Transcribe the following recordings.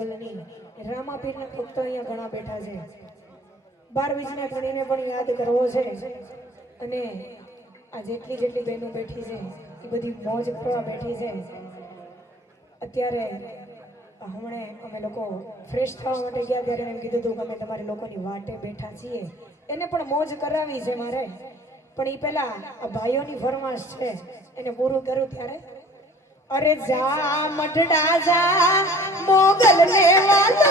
મોગલની રામાપીરના ભક્તો અહીંયા ઘણા બેઠા છે. 12 ધણીને પણ યાદ કરવો છે અને આ જેટલી બહેનો બેઠી છે એ બધી મોજ કરવા બેઠી છે. અત્યારે હમણે અમે લોકો ફ્રેશ થવા માટે ગયા ત્યારે એમ કીધું હતું કે અમે તમારી લોકોની વાટે બેઠા છીએ. એને પણ મોજ કરાવી છે મારે, પણ એ પેલા આ ભાઈઓની ફરમાશ છે એને પૂરું કરું ત્યારે અરે જા મઢડા જા મોગલ ને વાલો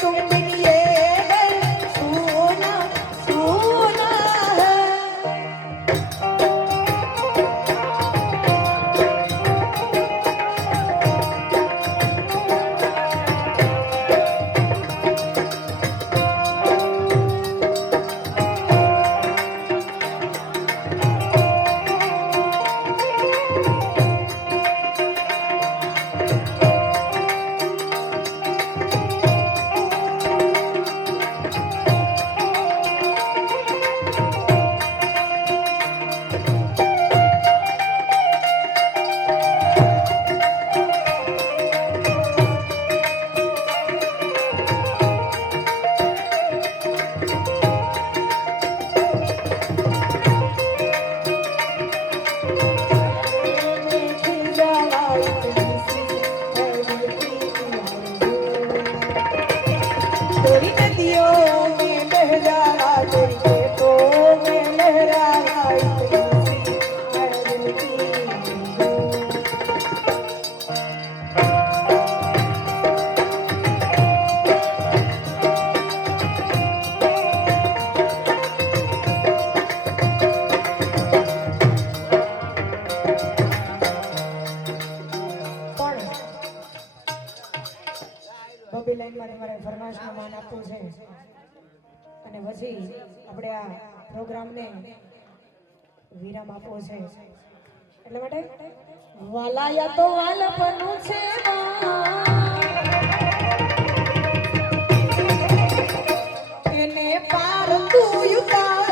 तुम बिन ये घर सूना सूना है। तेरी नदियों में बह जाना तेरी खेतों में लहराना इतनी सी है दिल की બબે લાઈનમાં તમારે ફરમાશનું માન આપવું છે અને પછી આપણે આ પ્રોગ્રામને વિરામ આપવો છે એટલે માટે વાલાયા તો વાલપનું છે એને પાર તું યુતાવ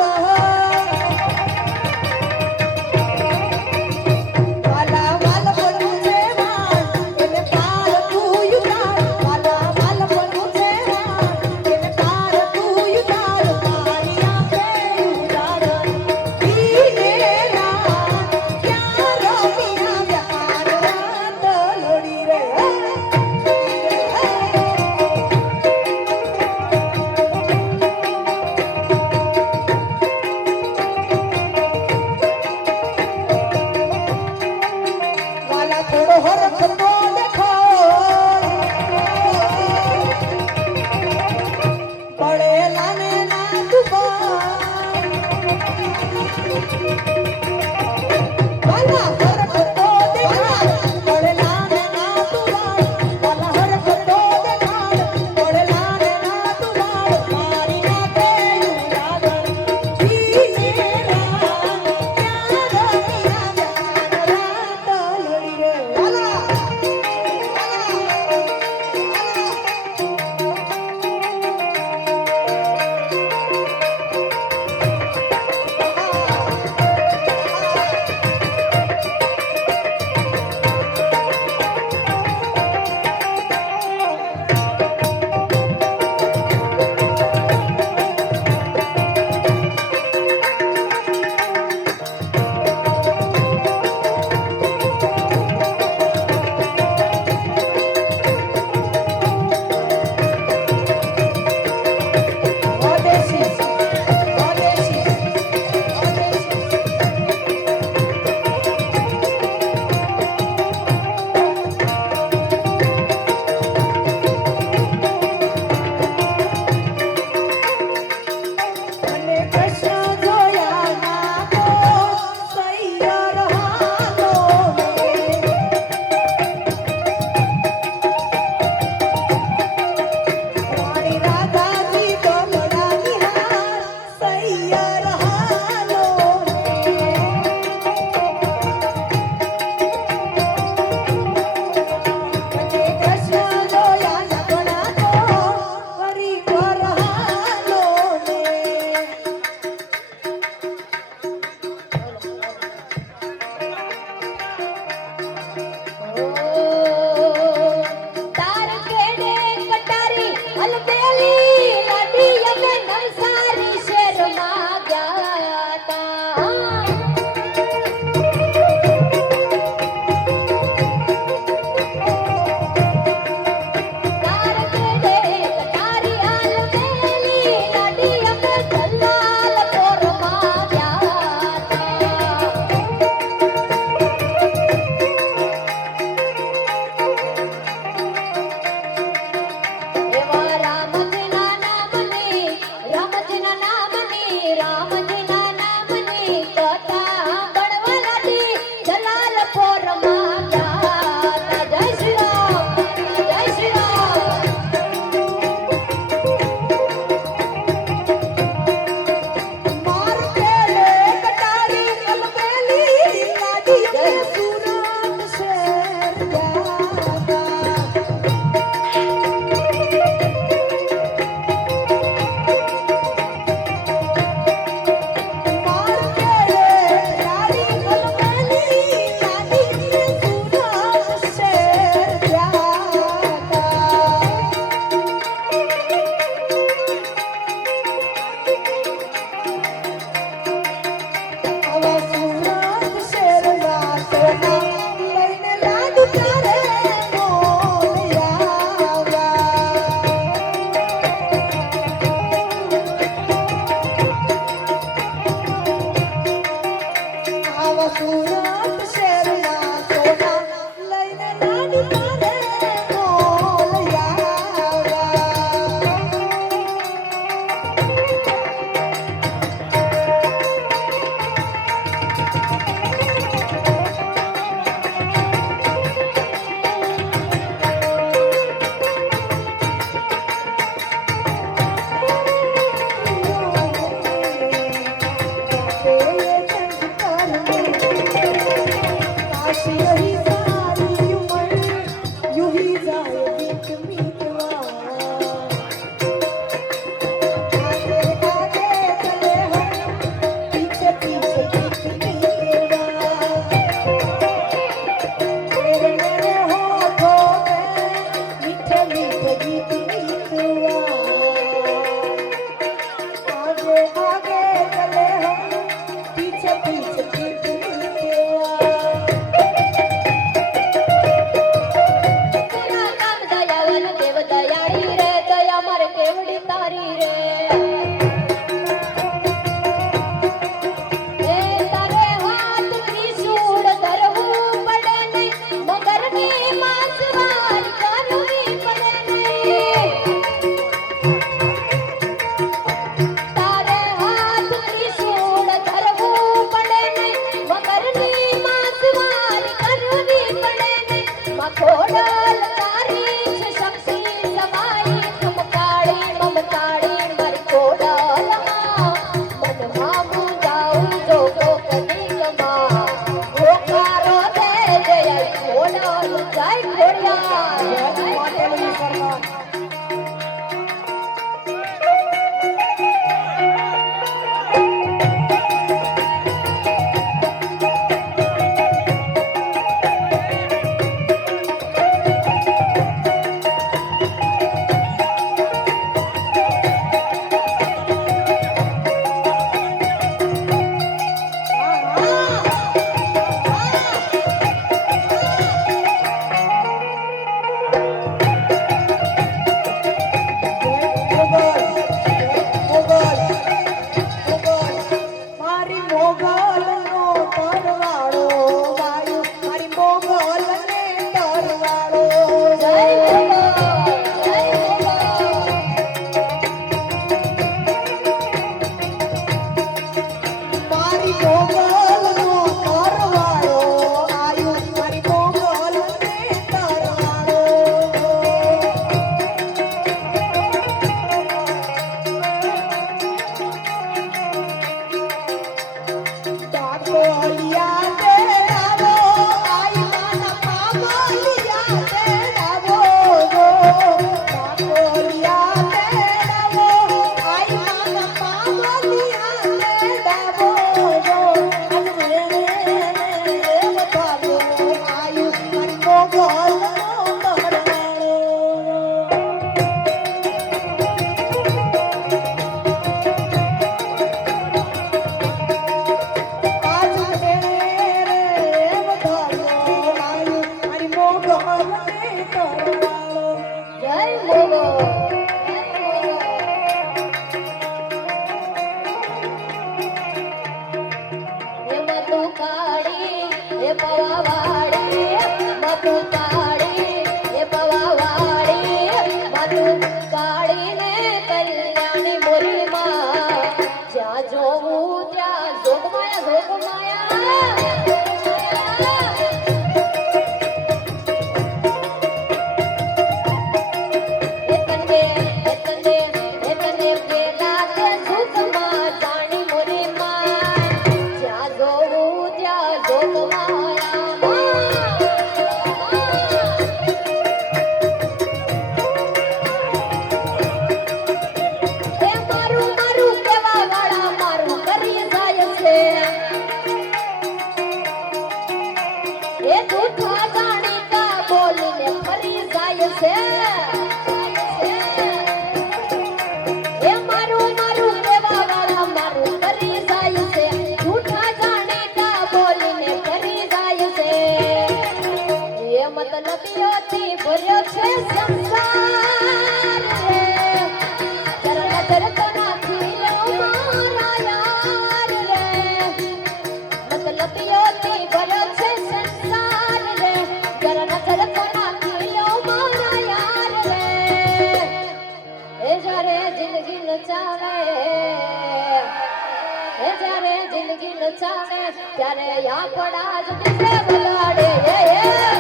ત્યારે આપણા જ દિશે બગાડે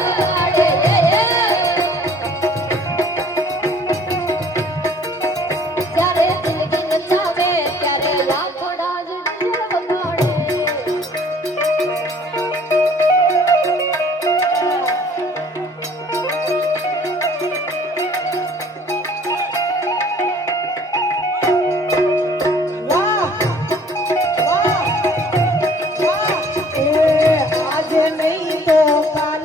બગાડે જ્યારે જિંદગી નચાવે ત્યારે આપણા જ દિશે બગાડે આજે નહીં તો કાલે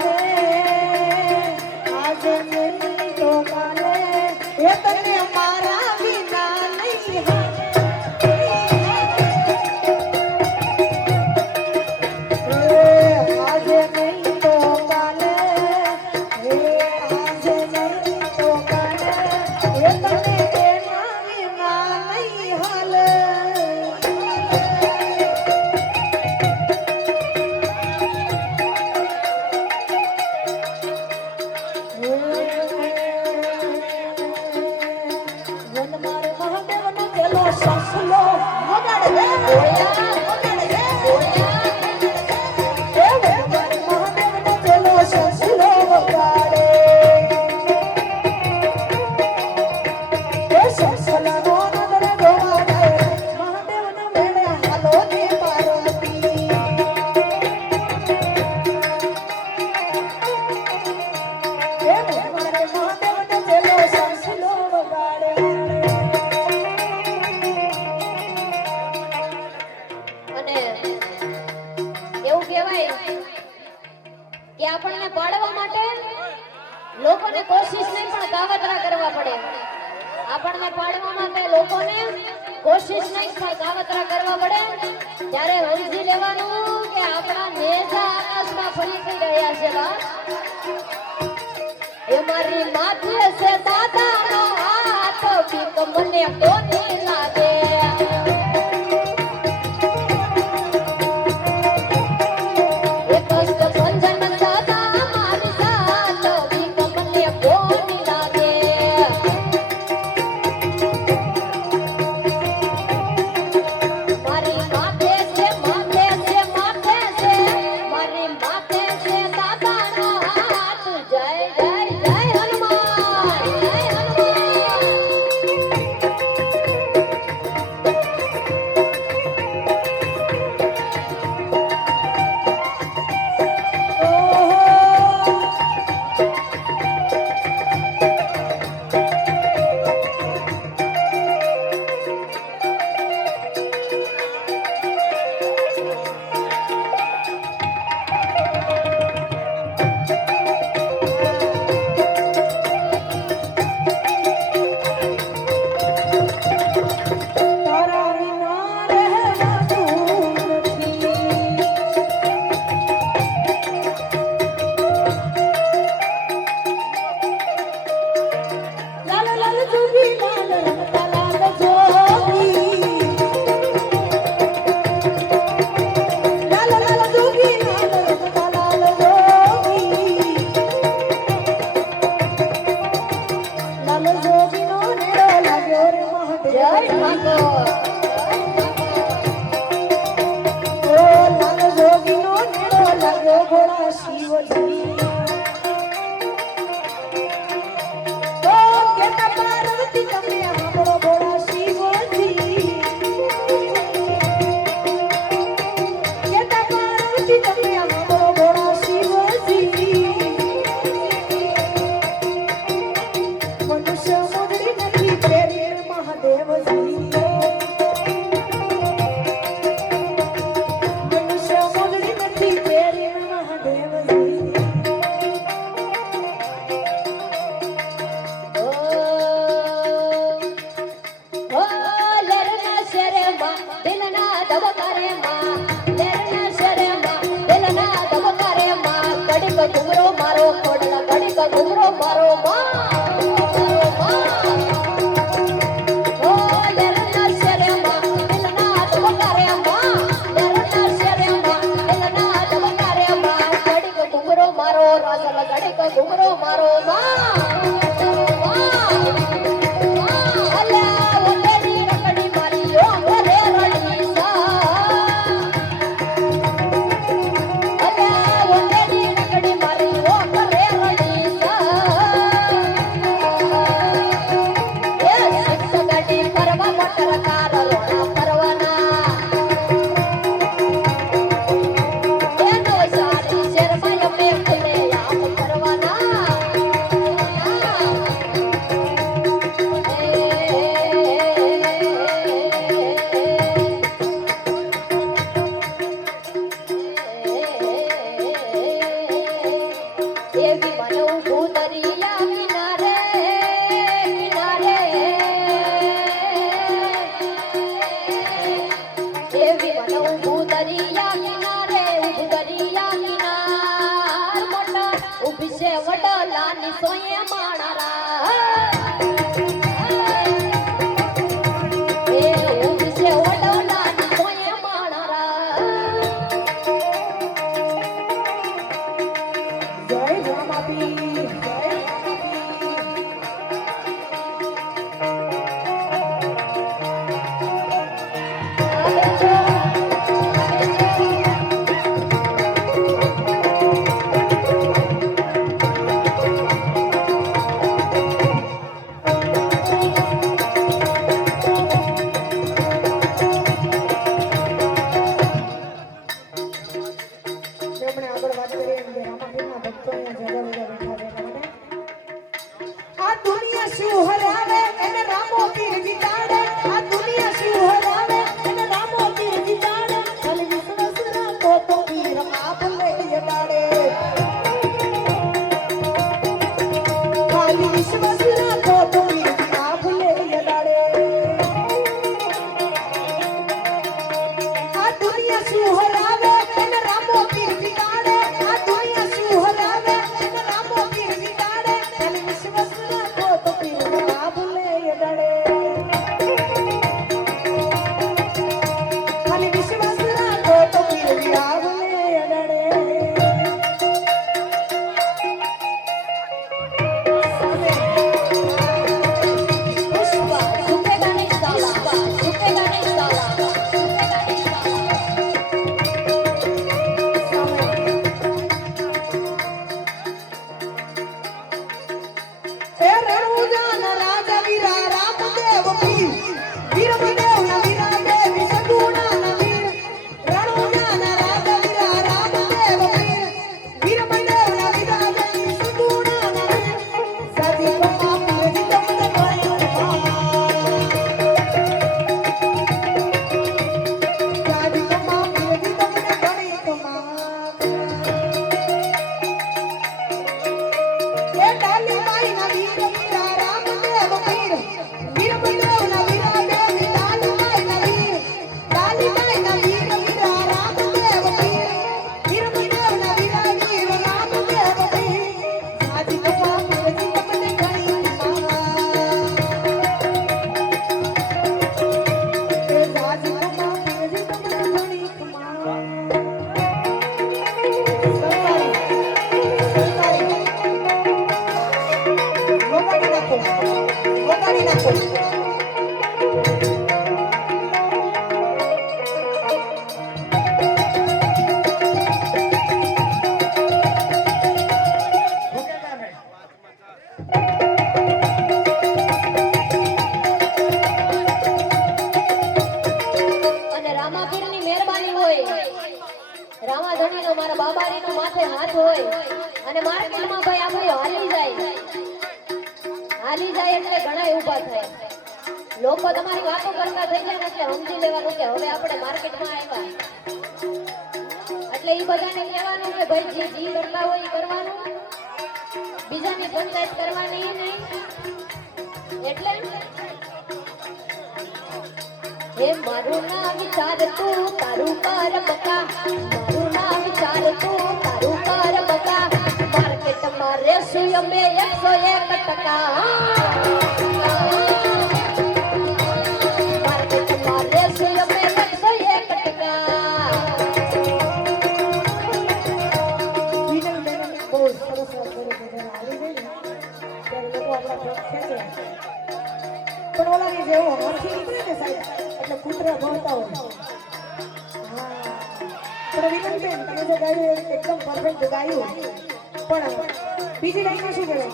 મારા વિના નહીં હાલે આજે નહીં તો કાલે આજે નહીં તો કાલે એ તને એના વિના નહીં હાલે વન મારે મહાદેવનો પેલો સસલો વગાડે રે ઓયા વગાડે રે ઓયા એ વન મારે મહાદેવનો પેલો સસલો વગાડે એ સસલાનો નદર ગોવાડે મહાદેવના મેળે હાલો ને પાર્વતી એ વન મારે મહાદેવનો પેલો સસલો વગાડે અને એવું કહેવાય કે આપણને પાડવા માટે લોકોને કોશિશ નહીં પણ કાવતરા કરવા પડે. આપણને પાડવા માટે લોકોને કોશિશ નહીં પણ કાવતરા કરવા પડે. ત્યારે સમજી લેવાનું કે આપણા નેજા આકાશમાં ફરી રહ્યા છે બા. એ મારી માથે છે દાદાનો હાથ બીક મને કોની લાગે. એ કષ્ટ ભંજન દાદા મારી સાથ બીક મને કોની લાગે. મારી માથે છે મારી માથે છે દાદાનો હાથ. જય જય જય હનુમાન જય હનુમાન. તારા વિના રહેવાતું નથી લાલ લાલ જોગી લાલ રમતા લાલ જોગી લાલ લાલ જોગી લાલ રમતા લાલ જોગી લાલ જોગીનો નેડો લાગ્યો રે જય મહાદેવ ઠાકોર. ઓ લાલ જોગીનો નેડો લાગ્યો ભોળા શિવજી ઓ કેતા પાર્વતી તમને આપણો ભોળા શિવજી કેતા પાર્વતી તમને આપણો ભોળા શિવજી મનુષ્ય મુદ્રી નથી પહેરી મહાદેવજી હોય અને માર્કેટમાં ભાઈ આપણે હાલી જાય એટલે ઘણા ઊભા થાય. લોકો તમારી વાતો કરતા થઈ જાય ને એટલે સમજી લેવાનું કે હવે આપણે માર્કેટમાં આવ્યા. એટલે એ બધાને કહેવાનું કે ભાઈ જે જી કરતા હોય એ કરવાનું, બીજાની પંચાયત કરવાની નહીં. એટલે હે મારું ના વિચાર તું તારું કર બકા, મારું ના વિચાર તું તારું કર બકા, માર્કેટમાં રેસી અમે 101%. માર્કેટમાં રેસી અમે 101%. વિનલ બેન બહુ સરસ વાત કરી કે જ્યારે આવી જાય ને ત્યારે લોકો આપણા પગ ખેંચે, પણ ઓલાની જેવો હાથી નીકળે ને સાહેબ એટલે કૂતરા ભણતા હોય. હા પણ વિનલ બેન તમે જે ગાયું એકદમ પરફેક્ટ ગાયું, પણ બીજી લાઈનમાં શું કહેવાય?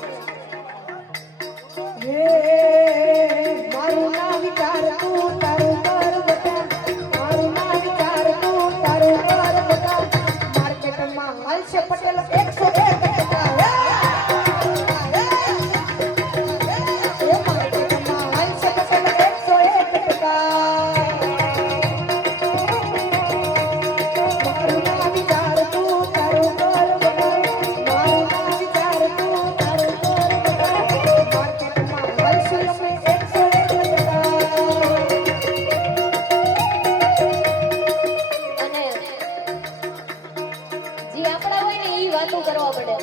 હે મારું ના વિચાર તું તારું કર બતા, મારું ના વિચાર તું તારું કર બતા, માર્કેટમાં હાલશે પટેલ 101%. માર્કેટમાં હાલશે પટેલ 101%. મારું ના વિચાર તું તારું કર બતા, મારું ના વિચાર તું તારું કર બતા, માર્કેટમાં હાલશે અમે 101%. અને જે આપણા હોય ને ઈ વાતો કરવા પડે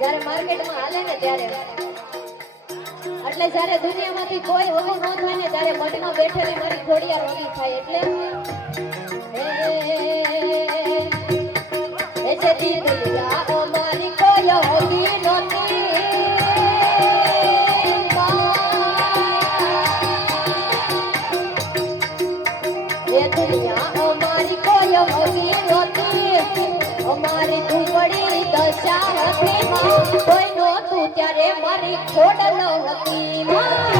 જ્યારે માર્કેટમાં હાલે ને ત્યારે. એટલે જ્યારે દુનિયામાંથી કોઈ વગર ન થાય ને ત્યારે મઢમાં બેઠેલી મારી ખોડિયાર વગી થાય. એટલે એ જે દીદિયા અમારી કોઈ હોગી નહોતી, એ દુનિયા અમારી કોઈ હોગી નહોતી, અમારી દુબળી દશા હતી માં, કોઈ નહોતું ત્યારે મારી ખોડલ હતી માં.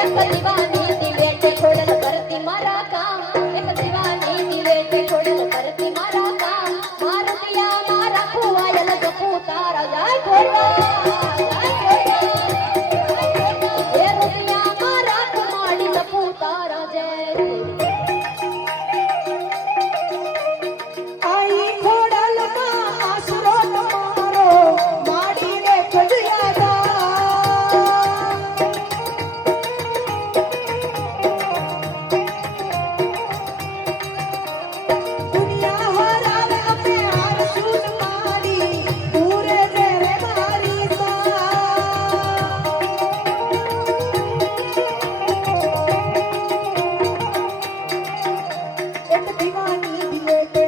એક દીવાની દિવેટે ખોડલ કરતી મારા કામ, એક દીવાની દિવેટે ખોડલ કરતી મારા કામ, મારુતિયા મારા ખુવાયલ જપુ તારા જાય ખોડલ, જાય ખોડલ, એ રૂપિયા મારા ખુમાડી જપુ તારા જાય ખોડલ. આઈ ખોડલમાં આશરો તમારો માડીને ખજયાદા. દુનિયા હરાવે અમે હારશું મારી, પૂરે જે રે મારી સા. એક દીવાની દિવેટે,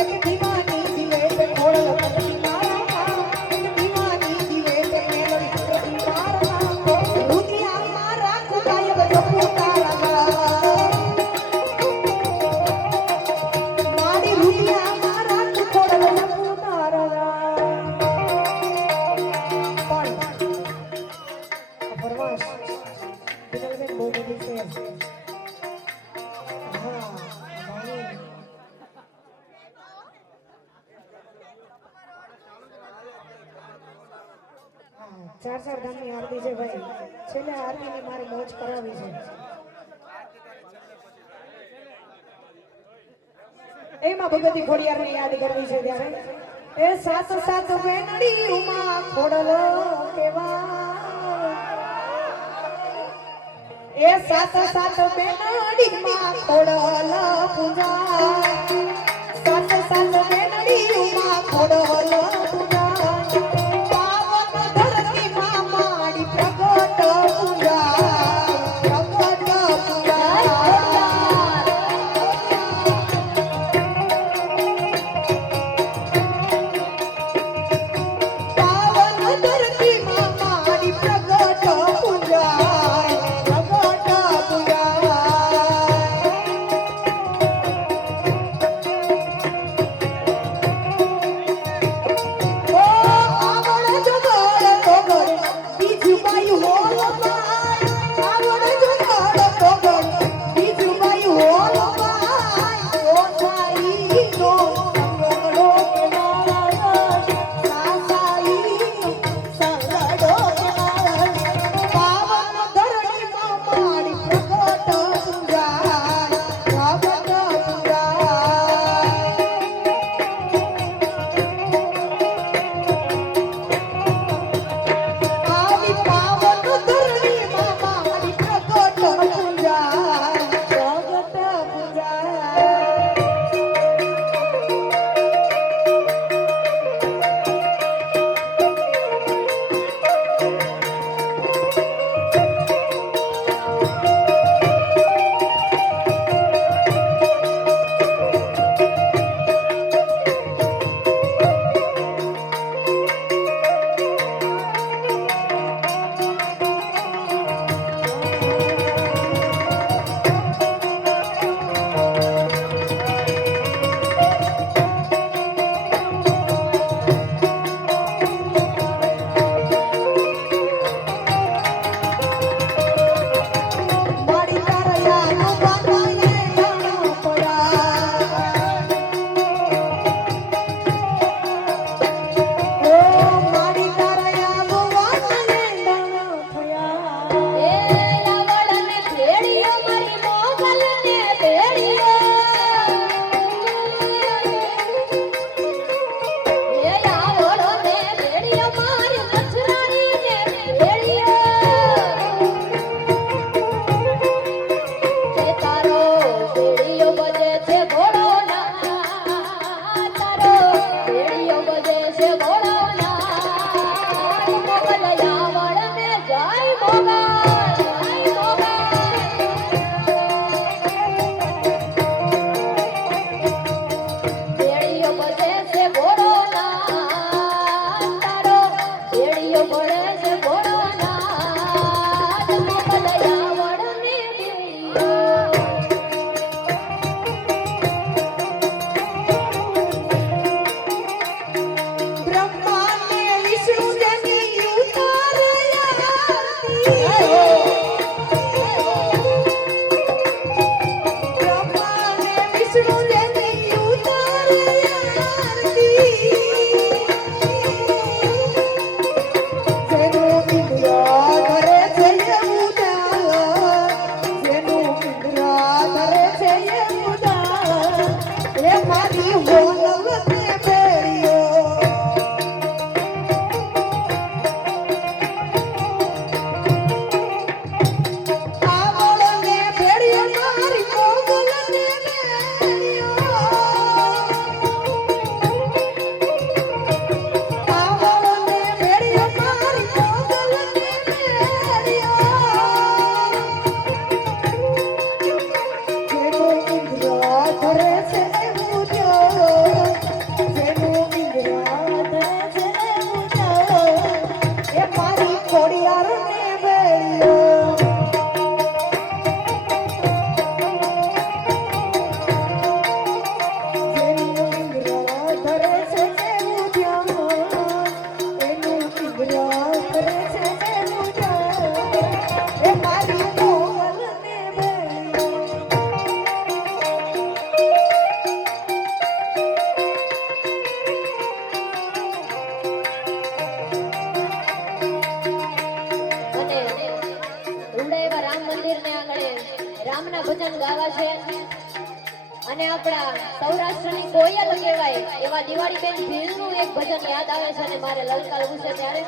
એક દીવાની દિવેટે ખોડલ કરતી મારા કામ, એક દીવાની દિવેટે મેલડી કરતી મારા કામ, રૂતિયા મારા ખુદાય જપુ તારા ગામ. મારી રૂતિયા મારા ખોડલ જપુ તારા ગામ. પણ આ ફરમાશ વિનલબેન બહુ બધી છે. હા ભાઈ ચાર ગામની આરતી છે ભાઈ, છેલ્લે આરતીની મારે મોજ કરાવી છે. એમાં ભગવતી ખોડિયારને યાદ કરવી છે ત્યારે એ સાત સાત બેનડી ઉમા ખોડલ કેવા, એ સાત સાત બેનડી માં ખોડલ પૂજા, સાત સાત બેનડી ઉમા ખોડલ પૂજા, પાવન ધરતી માં માડી પ્રગટ પૂજા, પ્રગટ પૂજા. પાવન ધરતી માં માડી પ્રગટ પૂજા, પ્રગટ પૂજા. પ્યાર કરે છે તેનું જાણ એ મારી મોગલને બેલી અને રૂડા એવા રામ મંદિરને આંગણે રામના ભજન ગાવા છે અને આપણા સૌરાષ્ટ્રની કોયલ કહેવાય એવા દિવાળીબેન ભીલનું એક ભજન યાદ આવે છે અને મારે લલકારવું છે ત્યારે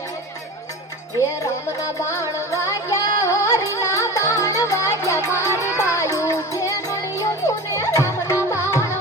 હે રામના બાણ વાગ્યા હરિના બાણ વાગ્યા મારી બાયુ છે નણિયો તુને રામના બાણ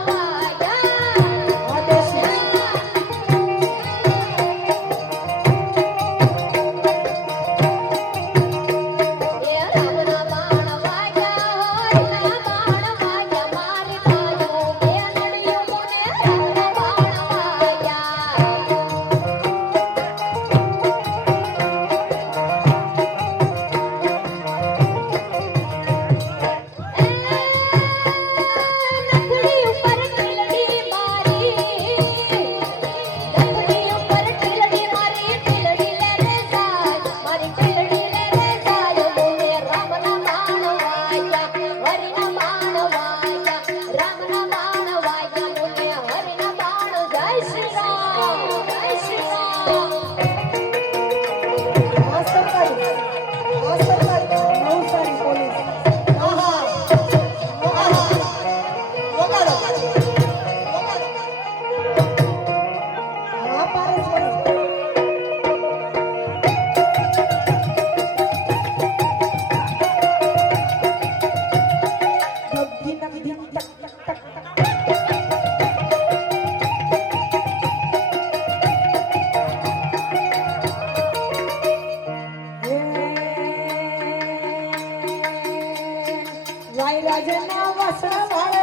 વાયરાજના વસડા વાળે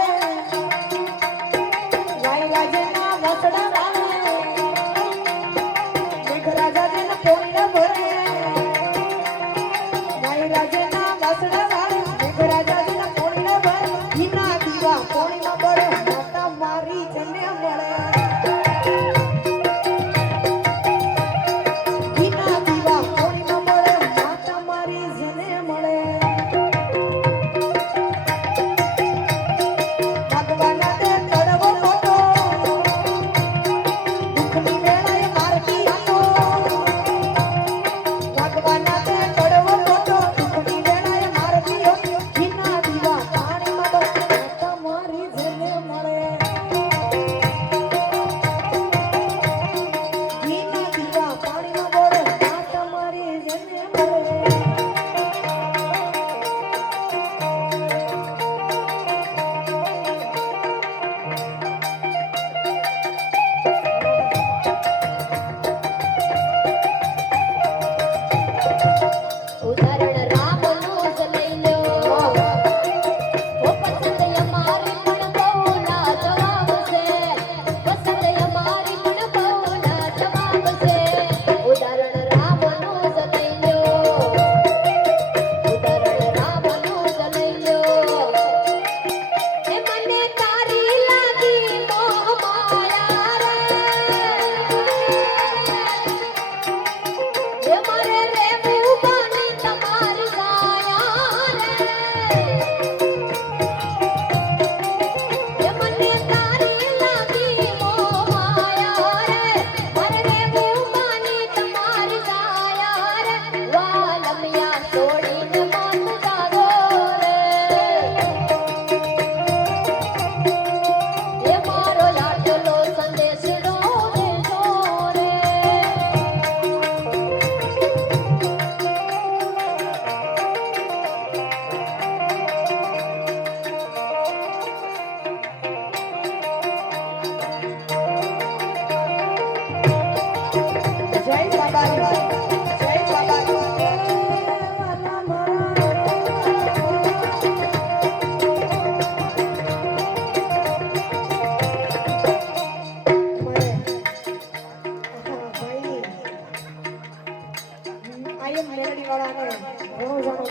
વાયરાજના વસડા વાળે મેઘરાજાને પોણીને ભરે વાયરાજના વસડા વાળે મેઘરાજાને પોણીને ભરે ઘીના દીવા પોણીમાં બળે માતા મારી જને મળે ઘીના દીવા પોણીમાં બળે માતા મારી જને મળે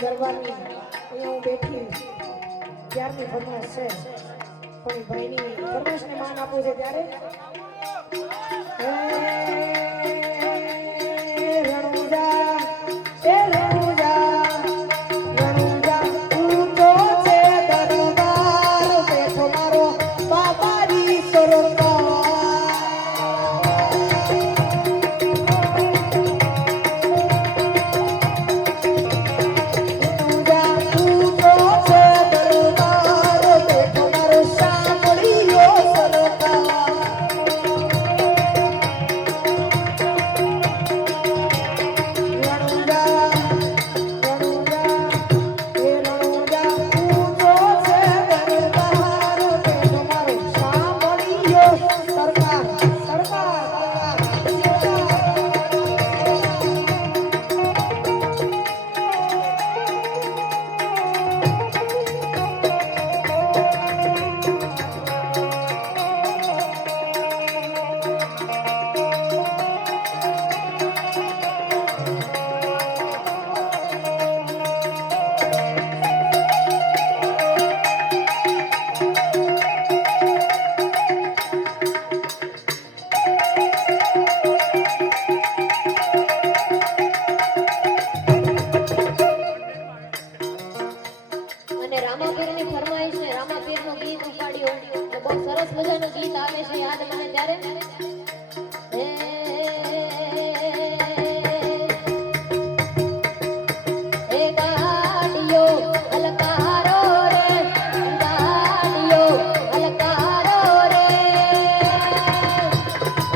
દરબારની અહીંયા હું બેઠી ત્યારની ફરમાશ છે પણ ભાઈની ફરમાશને માન આપવું છે ત્યારે રણો ગીત આવે છે યાદ મને ત્યારે એ ગાડીઓ હલકારો રે ગાડીઓ હલકારો રે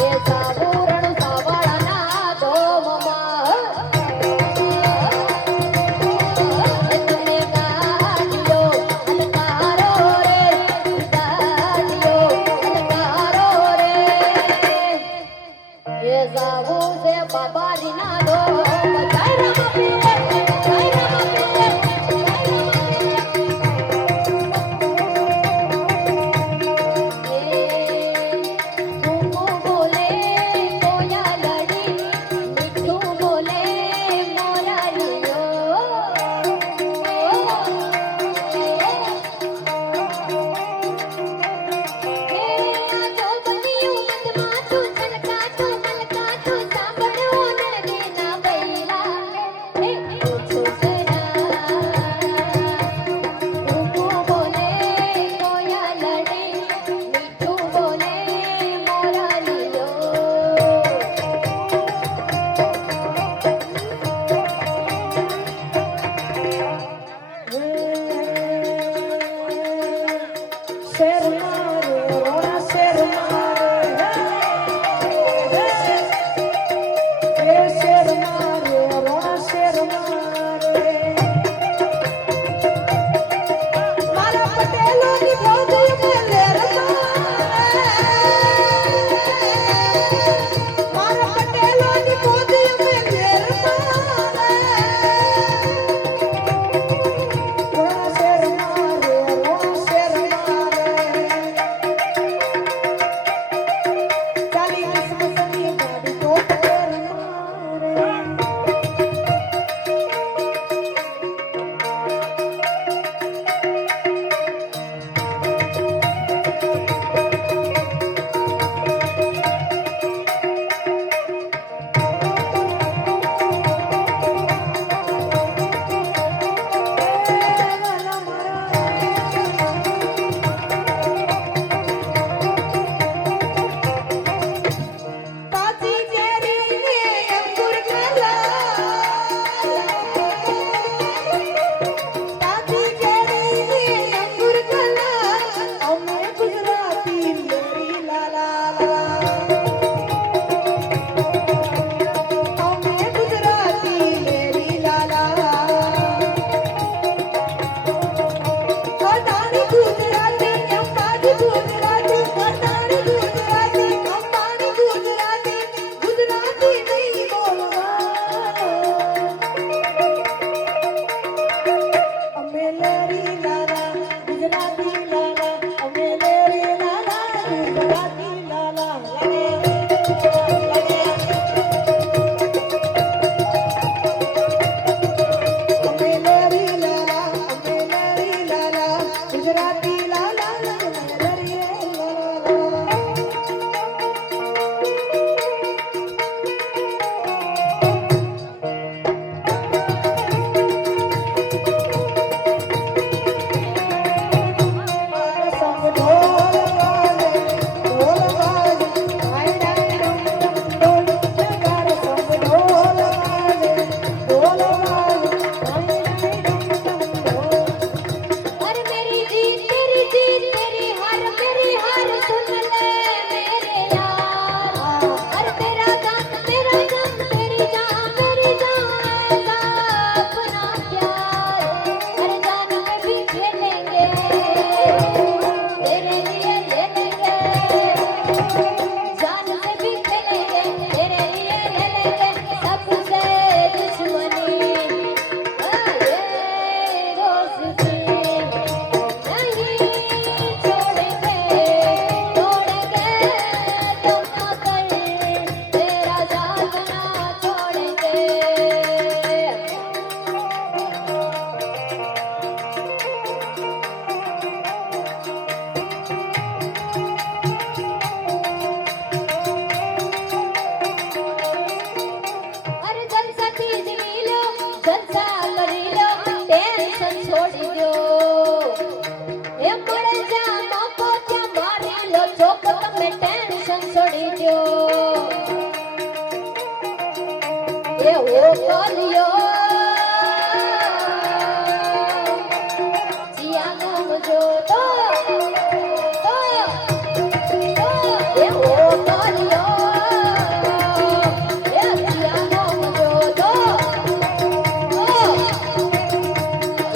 એ સાબુરણ સાવળના ધોમમાં તમે ગાડીઓ હલકારો રે ગાડીઓ હલકારો રે એ જાવું છે બાબાજીના ધોમ જય રામા એ ઓ કલિયો જીયા ગમજો તો એ ઓ કલિયો એ જીયા ગમજો તો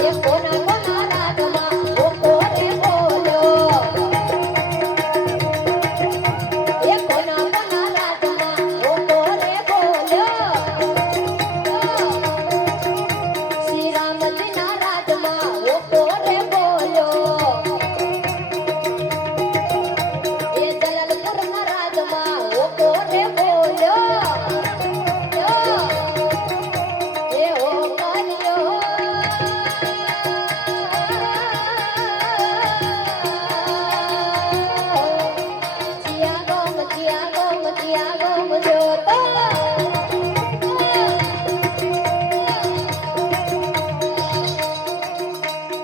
એ કોના કોના રાગમાં ઓ કોને બોલ્યો એ કોના કોના રાગમાં ઓ કોને બોલ્યો શ્રી રામજીના રાજમાં ઓ કોને બોલ્યો એ જલાલપુરના રાજમાં ઓ કોને બોલ્યો એ ઓ કલિયો જીયા ગમ જો તો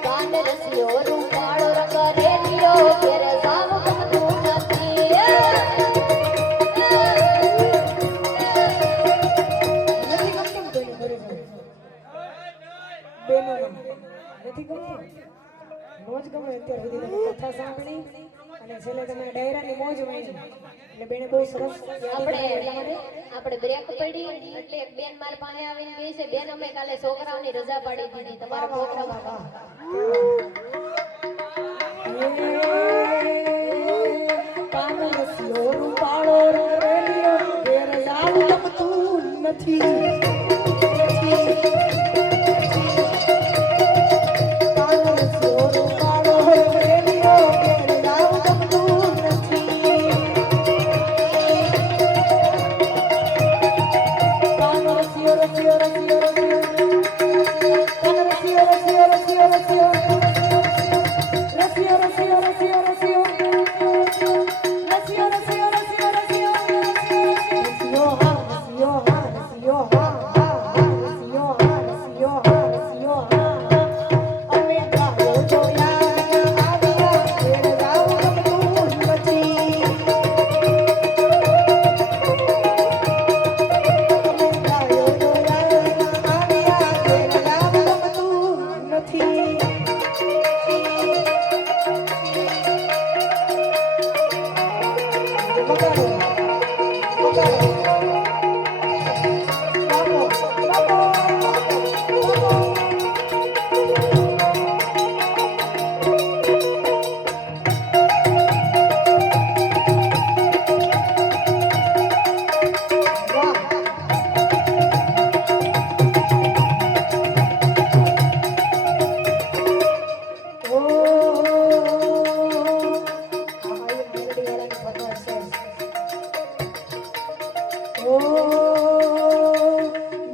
કાન રસિયો રૂપાળો રંગ રેલિયો ઘેર સાવ ગમતું નથી નથી ગમતું કોઈને ઘરે જવું? બેનોને નથી ગમતું? મોજ ગમે અત્યાર સુધી તમે કથા સાંભળી અને છેલ્લે તમે ડાયરાની મોજ માણી એટલે બેને બહુ સરસ યાદ કર્યું એટલા માટે આપણે બ્રેક પડી એટલે એક બેન માર પાસે આવીને કહે છે બેન અમે કાલે છોકરાઓની રજા પાડી દીધી તમારા પ્રોગ્રામ કાનરસિયો રૂપાળો રેલિયો ઘેર જાવું ગમતું નથી કાનરસિયો રૂપાળો રેલિયો ઘેર જાવું ગમતું નથી કાનરસિયો રસિયો રસિયો રસિયો કાનરસિયો રસિયો રસિયો રસિયો Reciyo, reciyo, reciyo, reciyo. Reciyo, reciyo, reciyo, reciyo. Reciyo, ha, reciyo, ha, reciyo, ha, ha, ha. Reciyo, ha, reciyo, ha, reciyo, ha, ha. અમે ગાયો જોયા આવ્યા ઘેર જાવું ગમતું નથી. અમે ગાયો જોયા આવ્યા ઘેર જાવું ગમતું નથી. Bogado, bogado. Vamos,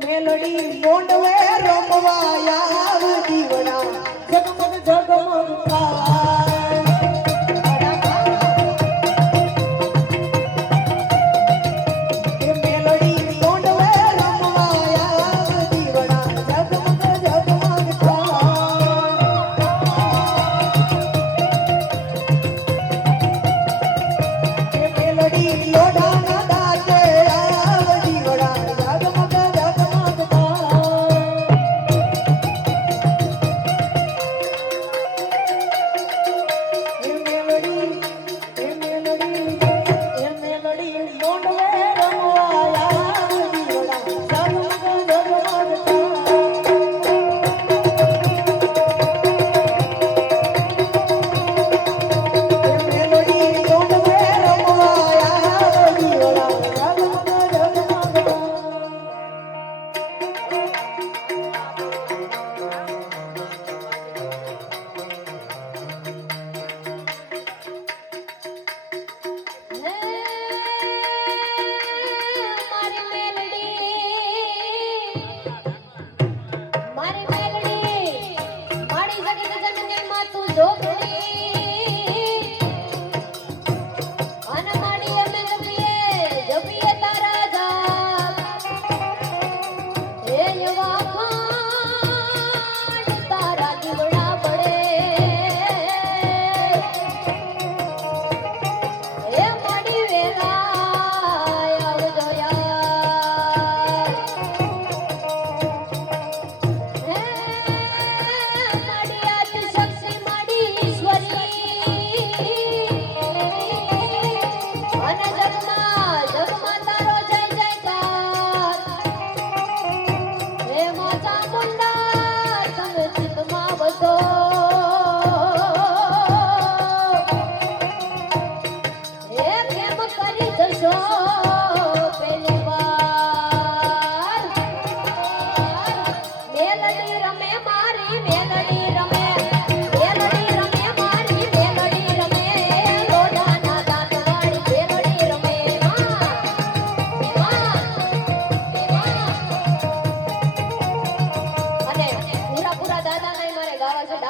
મેલડી મોંડવે રમવા આવ દીવડા જગમગ જગમગ થાય એ મેલડી મોંડવે રમવા આવ દીવડા જગમગ જગમગ થાય એ મેલડી લોઢાના દાંતે આવ દીવડા જગમગ જગમગ થાય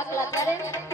દાખલા ત્યારે